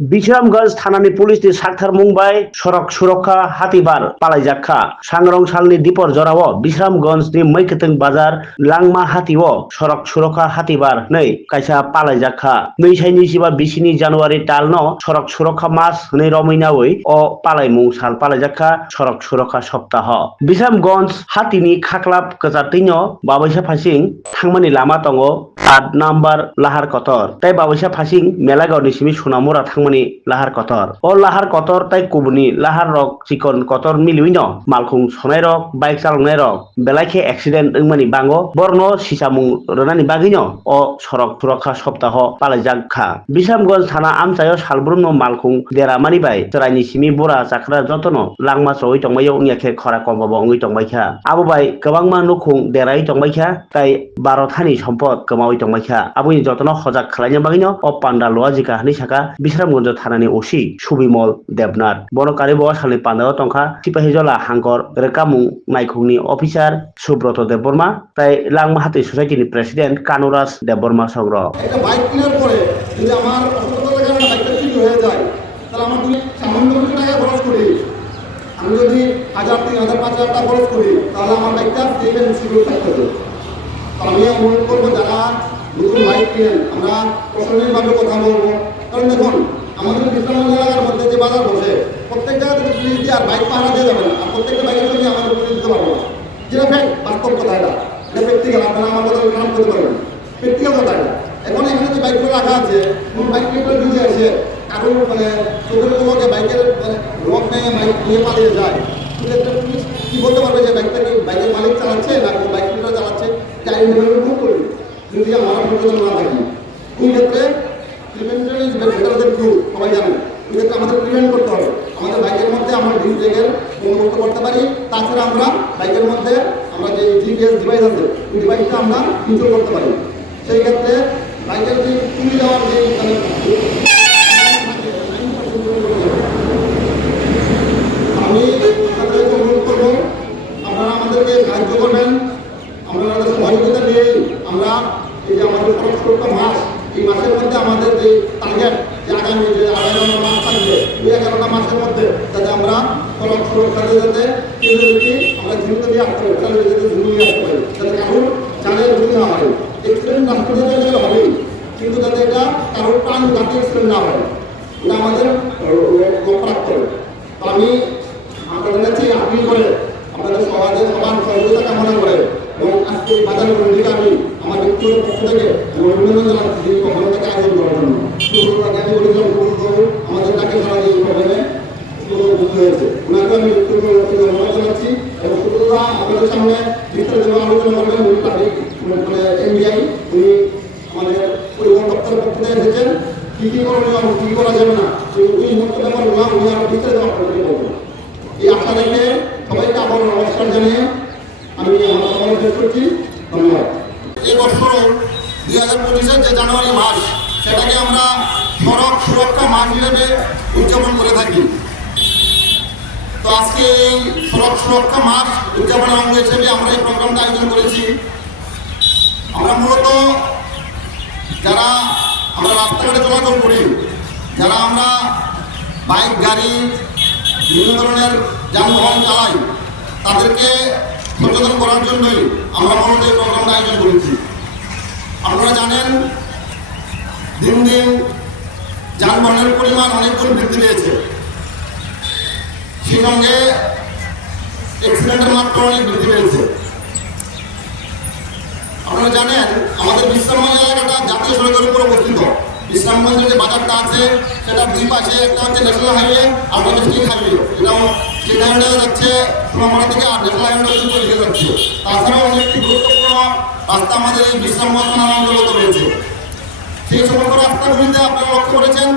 बिश्रामगंज थानानि पुलिसनि साक्थार मुंबाय सड़क सुरक्षा हातीबार पालायजाखा सांग्रं सालनि दीपर जराव बिश्रामगंजनि मैखोथों बाजार लांमा हातीव सड़क सुरक्षा हातीबार नै कायसा पालायजाखा नै साइनि जिबा बिसिनि जानुवारि तालनो सड़क सुरक्षा मास नै रमैनावै अ पालायमुं साल पालायजाखा सड़क सुरक्षा सप्ताह बिश्रामगंज हातीनि खाख्लाब गोजातैनो बावैसा फासिं थांमानि लामा दङ 8 नाम्बार लाहार कतर ताई बावैसा फासिं मेलागावनि सिमी सुनामुरा थांमानि लाहार कतर ओ लाहार कतर ताई कुबुनि लाहार रक चिकन कतर मिलुइनो मालखुं सनाय रक बाइक चालनाय रक बेलाइखे एक्सिडेंट ओंमानि बांगो बरनो सिसामुं रनानि बागिनो ओ सड़क सुरक्षा सप्ताह पालायजाखा बिश्रामगंज थाना आमचायो सालब्रुमनो मालखुं देरामानि बाय तराइनि सिमी बुरा जाखरा जतनो लांमा सौइ तंबायो उनियाखे खरा कमबाबो उंगै तंबायखा आबो बाय गोबांमा नुखुं देराय तंबायखा ताई 12 थानि सम्पद गोमावै तंबायखा आबुनि जतनो हजाक खालायनो बागिनो ओ पान्डा लोआ जिका हानि साका बिश्रामगंज थानानि ओसि सुबिमल देबनाथ बनकारि बवा सालनि पान्डाव तंखा सिपाहिजला हांकर रेकामुं नायखुंनि अफिसार सुब्रत देबबर्मा ताई लांमा हाती सोसाइटिनि प्रेसिडेंट कानुराज देबबर्मा संग्रह একটা বাইক কেনার পরে যদি আমার অসুস্থতার কারণে বাইকটা চুরি হয়ে যায় তাহলে আমার যদি সামান্য কিছু টাকা খরচ করি আমি যদি 1000 3000 5000 টাকা খরচ করি তাহলে আমার বাইকটা সেফ এন্ড সিকিউর থাকতে হবে। আমি অনুরোধ করবো যারা নতুন বাইক কিনেন আমরা প্রশাসনিকভাবে কথা বলবো, কারণ দেখুন আমাদের বিশ্রামগঞ্জ এলাকার মধ্যে যে বাজার বসে প্রত্যেক জায়গাতে পুলিশ দিয়ে আর বাইক পাহারা দিয়ে যাবে না, আর প্রত্যেকটা বাইকের সঙ্গে আমাদের পুলিশ দিতে পারবো না, যেটা ফ্যাক্ট বাস্তব কথা। এটা প্র্যাকটিক্যাল, আপনারা আমার কথা খারাপ করতে পারবেন, প্র্যাকটিক্যাল কথা এটা। এখন এখানে যে বাইকগুলো রাখা আছে কোন বাইকগুলো ঢুকে আসে কারণ মানে চোখের কোনোকে বাইকের রক ভেঙে বাইক নিয়ে পালিয়ে যায়, সেক্ষেত্রে পুলিশ কী বলতে পারবে যে বাইকটা কি বাইকের মালিক চালাচ্ছে না বাইকটা চালাচ্ছে গাড়ি ভুল করবে যদি আমরা সচেতন না থাকি। এই ক্ষেত্রে প্রিভেনশন ইজ বেটার দেন কিউর, সবাই জানেন। এই ক্ষেত্রে আমাদের প্রিভেন্ট করতে হবে। আমাদের বাইকের মধ্যে আমরা ডিসব্রেকের বন্দোবস্ত করতে পারি, তাছাড়া আমরা বাইকের মধ্যে আমরা যে জিপিএস ডিভাইস আছে ওই ডিভাইসটা আমরা ইনস্টল করতে পারি। সেই ক্ষেত্রে বাইকের যে চুরি যাওয়ার যে আমি আপনাদেরকে অনুরোধ করবো আপনারা আমাদেরকে সাহায্য করবেন, আপনারা সহযোগিতা নিয়ে আমরা এই যে আমাদের সড়ক সুরক্ষা মাস, এই মাসের মধ্যে আমাদের যে টার্গেট যে আগামী যে 11 মাস থাকবে ওই 11টা মাসের মধ্যে যাতে আমরা সড়ক সুরক্ষাতে যাতে কেন্দ্রীয় আমরা জীবিত নিয়ে আসতে পারি, তাহলে যাতে ঝুঁকি নিয়ে আসতে পারি, যাতে কারোর জানের ঝুঁকি না হয়। এক্সিডেন্ট রাস্তাতে গেলে হবেই, কিন্তু যাতে এটা কারোর প্রাণ ঘাতী এক্সিডেন্ট না হয়, এটা আমাদের লক্ষ্য রাখতে হবে। তো আমি আপনাদের কাছে আপিল করে আপনাদের সবার সহযোগিতা কামনা করে এবং আজকে এই বাজার কমিটিকে আমি আমার ব্যক্তিগত পক্ষ থেকে অভিনন্দন জানাচ্ছি যে কখনো থেকে আয়োজন করার জন্য। আমি বলেছিলাম আমাদের তাকে সারা এই প্রবলেমে যুক্ত হয়েছে, ওনাকে আমি ব্যক্তিগত ধন্যবাদ জানাচ্ছি এবং সুতরাং আমাদের সামনে বিস্তারিত আলোচনা করবেন উনি তারিখ মানে এমবিআই, উনি আমাদের পরিবহন দপ্তরের পক্ষ থেকে এসেছেন। কী কী করণীয় কী কী করা যাবে না ওই মুহূর্ত ব্যাপার বললাম, উনি আরও বিস্তারিত আপনাদেরকে বলবেন। এই আশা রেখে সবাইকে আবার নমস্কার জানিয়ে আমি আমার সমাবেশ শেষ করছি। ধন্যবাদ। এই বছর 2025-এর যে জানুয়ারি মাস সেটাকে আমরা সড়ক সুরক্ষা মাস হিসেবে উদযাপন করে থাকি। তো আজকে এই সড়ক সুরক্ষা মাস উদযাপনের অঙ্গ হিসেবে আমরা এই প্রোগ্রামটা আয়োজন করেছি। আমরা মূলত যারা আমরা রাস্তাঘাটে চলাচল করি, যারা আমরা বাইক গাড়ি বিভিন্ন ধরনের যানবাহন চালাই, তাদেরকে সচেতন করার জন্যই আমরা মূলত এই প্রোগ্রামটা আয়োজন করেছি। আপনারা জানেন দিন দিন যানবাহনের পরিমাণ অনেক গুণ বৃদ্ধি পেয়েছে, সেই সঙ্গে অ্যাক্সিডেন্টের মাত্রা অনেক বৃদ্ধি পেয়েছে। আপনারা জানেন আমাদের বিশ্রামগঞ্জ এলাকাটা জাতীয় সড়কের উপর অবস্থিত। বিশ্রামগঞ্জের যে বাজারটা আছে সেটার দুই পাশে একটা হচ্ছে ন্যাশনাল হাইওয়ে আর একটা স্টেট হাইওয়ে, এটাও স্টেট হাইওয়ে যাচ্ছে সোনামুড়া থেকে আর ন্যাশনাল হাইওয়ে দিকে যাচ্ছে। তাছাড়াও অনেকটি গুরুত্বপূর্ণ রাস্তা আমাদের এই বিশ্রামগঞ্জ থানার অন্তর্গত রয়েছে। সেই সমস্ত রাস্তাগুলিতে আপনারা লক্ষ্য করেছেন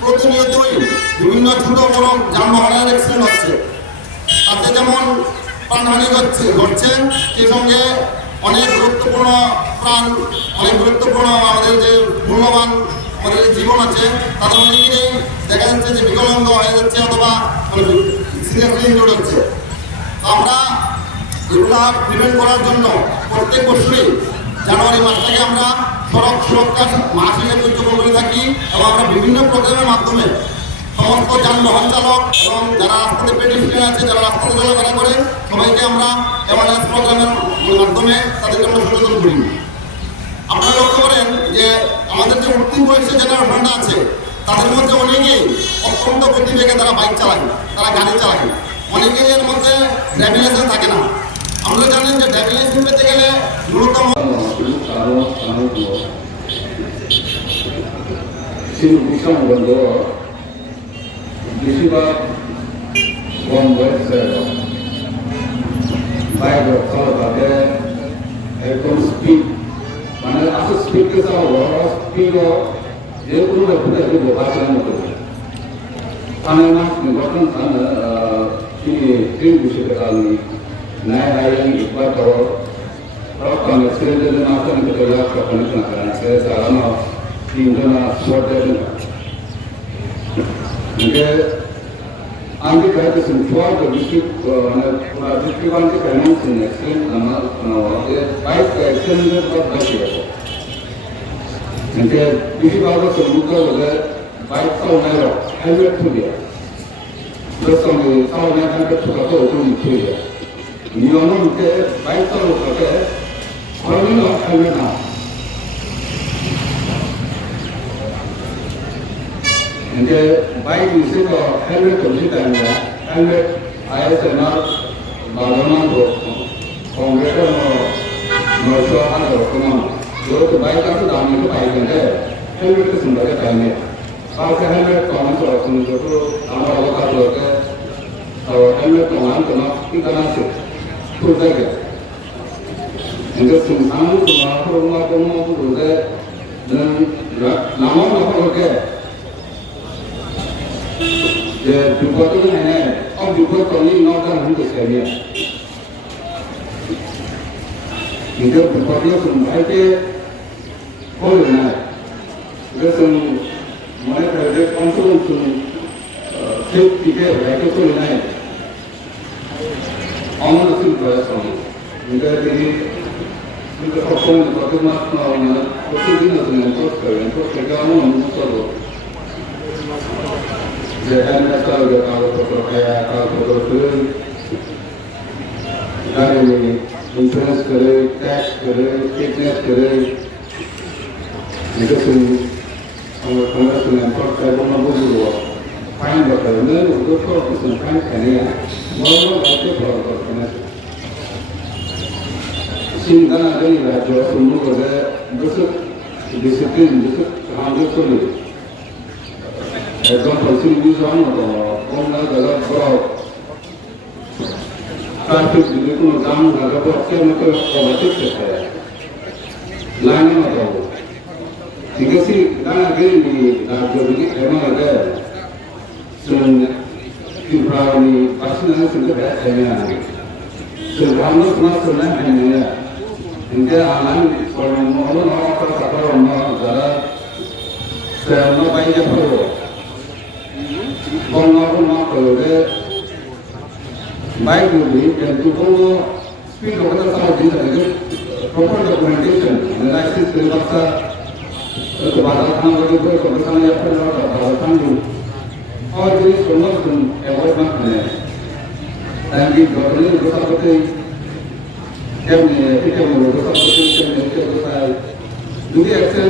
প্রতিনিয়তই বিভিন্ন ছোট বড় যানবাহনের অ্যাক্সিডেন্ট হচ্ছে, তাতে যেমন প্রাণহানি ঘটছে, সেই সঙ্গে অনেক গুরুত্বপূর্ণ প্রাণ, অনেক গুরুত্বপূর্ণ আমাদের যে মূল্যবান আমাদের যে জীবন আছে তাদের অনেকেই দেখা যাচ্ছে যে বিকলাঙ্গ হয়ে যাচ্ছে অথবা সিরিয়াসলি ইনজুর্ড হচ্ছে। আমরা এগুলা প্রিভেন্ট করার জন্য প্রত্যেক বছরই জানুয়ারি মাসটাকে আমরা সড়ক সুরক্ষা মাস হিসেবে উদযাপন করে থাকি এবং আমরা বিভিন্ন প্রোগ্রামের মাধ্যমে সমস্ত যানবাহন চালক এবং যারা রাস্তাতে পেডিস্ট্রিয়ান আছে, যারা রাস্তাতে চলাফেরা করে, সবাইকে আমরা অ্যাওয়ারনেস প্রোগ্রামের মাধ্যমে তাদেরকে আমরা সচেতন করি। আপনারা লক্ষ্য করেন যে আমাদের যে উঠতি বয়সের জেনারেশনটা আছে তাদের মধ্যে অনেকেই অত্যন্ত গতিবেগে তারা বাইক চালায়, তারা গাড়ি চালায়, অনেকেই এর মধ্যে ড্রাইভিং লাইসেন্স থাকে না। আমরা জানেন যে ড্রাইভিং লাইসেন্স পেতে গেলে ন্যূনতম বেশিরভাগ কম বয়সের বাইক চালাতে একদম স্পিড মানে আসলে স্পিডকে চালাবো স্পিডও যে কোনো ব্যাপারে দেবো বাঁচানো করবে আমি গঠন তিনি ট্রেন বিষয়ে কারণে ন্যায় আইন একবার তো kami sendiri dan apa yang kita lakukan itu kan saya selama Indonesia sudah jadi ambil kata semua the district district one ke finance in excellent nama baik excellent ber baik jadi isi bahawa semua ada baik tahu mana helmet tu dia terus kami tahu mana helmet tu kata itu dia ni orang itu baik tahu kata orang ini helmet na jadi baik itu helmet tu kita ni helmet ayat sana bagaimana tu kongres mereka ada kemana जो bike का तो दाम तो bike है helmet के सुंदर है पहने और से हेलमेट कौन सा ऑप्शन जो तो हमारा वो का होता है और हेलमेट को मान करना की तरह से तो जाएगा इनके संसार को मार को होता है नामों में हो गया ये दुपट्टे तो नहीं है और दुपट्टे तो नहीं नौकर हम तो सही है इनके दुपट्टे को सुनवाई के कोई नहीं जैसे हमारे पहले कौन सा कौन सुन सिर्फ टिके बैठे कोई नहीं आमर सिर्फ बस हम इनका तेरी इनका सबको तो मत ना होना तो दिन ना तो करें तो क्या हम मुझसे तो जैसे मैं तो कागज तो क्या कागज तो फिर गाड़ी में इंश्योरेंस करे टैक्स करे फिटनेस करे itu kalau sudah pakai rumah baru, fine betul. Nih udah kalau sudah fine kene ya, mau baca kalau kene. Sehingga ada ni lah, jual semua kerja, besok disiplin, besok hamil tu. Example sini bukan atau orang dalam berapa traffic itu jam ada berapa macam overtake saya, line atau jika sih karena gini jadi emang ada infra ini pasti nanti sudah berhasilnya sebelumnya semua sudah hanya hingga alam kalau orang kalau orang jalan selama banyak perlu orang kalau dia baik dulu dan tu kalau speed orang tak tahu dia proper documentation analysis terpaksa तो बात हम लोग को समझना है अपने बात हम और ये समझ एवॉइड मत करें ताकि गवर्नमेंट को सब कुछ जब ये लोग सब कुछ जब ये लोग दूसरी एक्शन